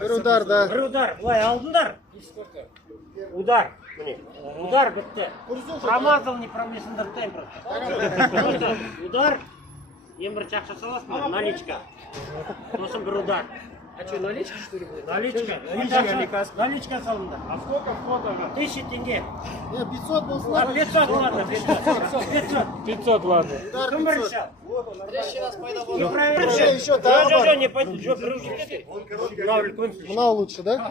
Bir udar da. Bir udar. Былай алдыңдар. Удар. Удар бітті. Промазал, не промесіңдір тайм просто. Удар. Ең бірінші ақша саласың, наличка. Сосын бір удар. А что, наличка что ли будет? Наличка. Наличка салынды. А сколько входа? 1000 тенге. Ne 500 bolsun. 500 ладно, 500. 500, ладно. Кім бірінші? Не проверь. Еще тағы бар. Не пойди. Жоқ, бір уже кетті. Мынау үлкен. Mınao лучше, да?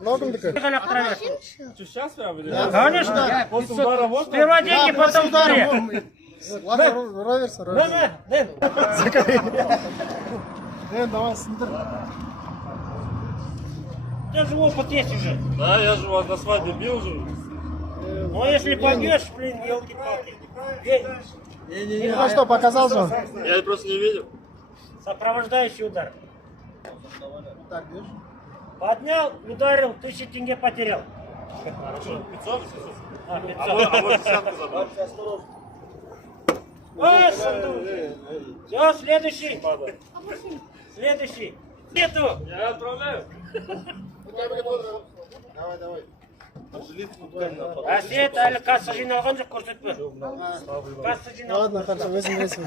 Mınao kimdiki? Қана қыра берсін. Что, сейчас прям? Конечно. После удара можно? Сперва деньги, потом ударим. Ладно, роверса, роверса. Дэн. Давай сындыр. У тебя же опыт есть уже. Да, я же вас на свадьбе бил же. Ну если побьешь, блин, елки-палки. Ну что, показал же? Я просто не видел. Сопровождающий удар. Так, видишь? Поднял, ударил, 1000 тенге потерял. Хорошо. 500? А, 500. А может десятку забрать? Все, следующий. Следующий. Нету. Я отправляю. Давай, давай. Әсет әлі касса жиналған жоқ, көрсетпе. Касса жиналған. Ладно, хорошо, өзің білесің.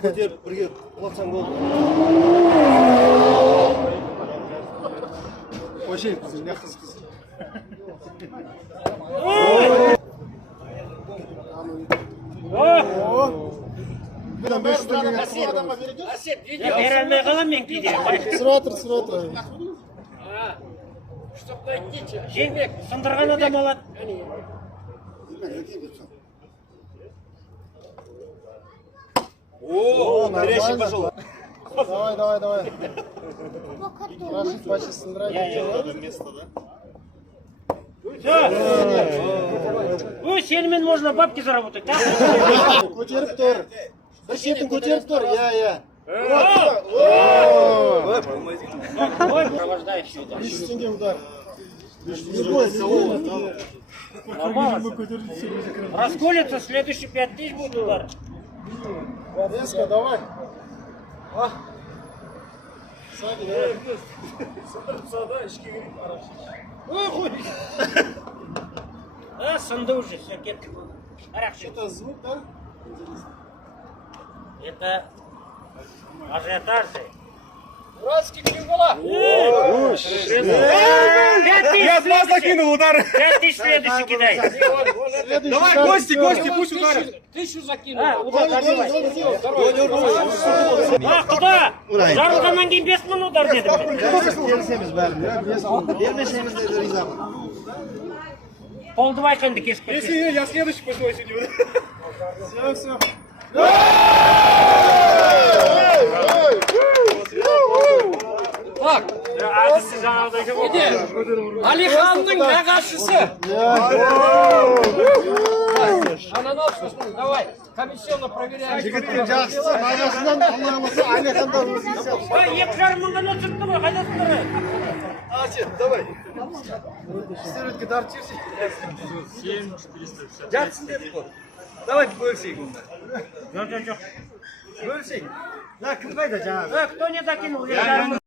Көтеріп бірге құлатсаң болды. Қойшайық, біздің қыз. Бұдан 500 теңгеге қылады. Бере алмай қалам мен кейде. Сұрап отыр. Жеңбек, сындырған адам алады. О, горячий пошел. Давай. Рашид почти сындырады. Сенімен можно бабки заработать, да? Көтеріп тұр. Бір шетін көтеріп тұр. Я. Ой, провождающий удар. 500 теңге удар. Нормально. Расколется, следующий 5000 будет удар. Резко, давай. Сади, давай. Сынды уже, все, кетті. Это звук, да? Это ажиотаж же. Братский кимбала. Я с вас закинул удар. 5000 следующий кидай. Давай, Гости, пусть ударят. 1000 закинул. Удар забивай. Куда? Жарылғаннан кейін 5000 удар дедім мен. Келісеміз бәрін. Бермесеміз де ризамын. Қолды байқанды кесіп кетті. Если я следующий по твоей сегодня. Все. Так. Алиханның нағашысы. Ананас, давай. Комиссионно проверяем. Жігіттен жақсысы, нағасынан Аллах'лысы Алихан'дан өзгесі. 2,5 мыңға өтіртті ғой, қайдасыңдар? Асет, давай. Стеретке дарып жіберсей. 7450. Жатсын дедік қой. Давай бөлсейік онда. Жоқ. Бөлсейік. Да, кім қайда жаңағы? Кто не закинул?